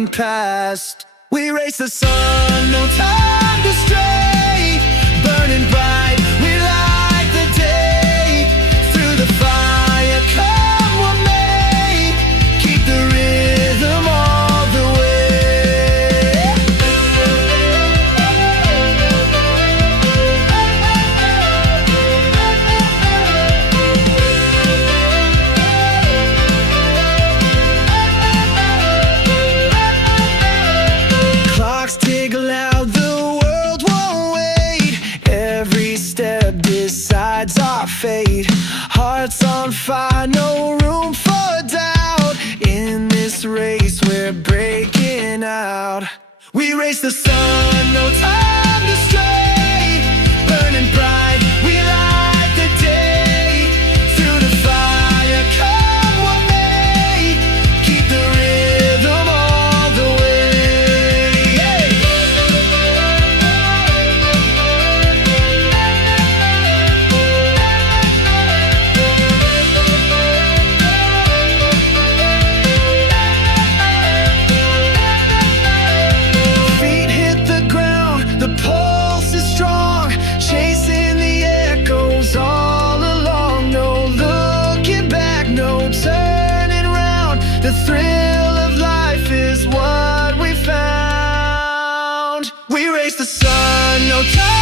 flying past. We race the sun, no time to stray. Burning bright, we light the day. Through the fire, come what may. Keep the rhythm all the way. Clocks tick loud, the world won't wait. Every step decides our fate. Hearts on fire, no room for doubt. In this race we're breaking out. We race the sun, no time to stray. Burning bright, we light the day. Through the fire, come what may. Keep the rhythm all the way. Feet hit the ground, the pulse is strong. Chasing the echoes all along. No looking back, no turning round. The thrill of life is what we found. We race the sun, no time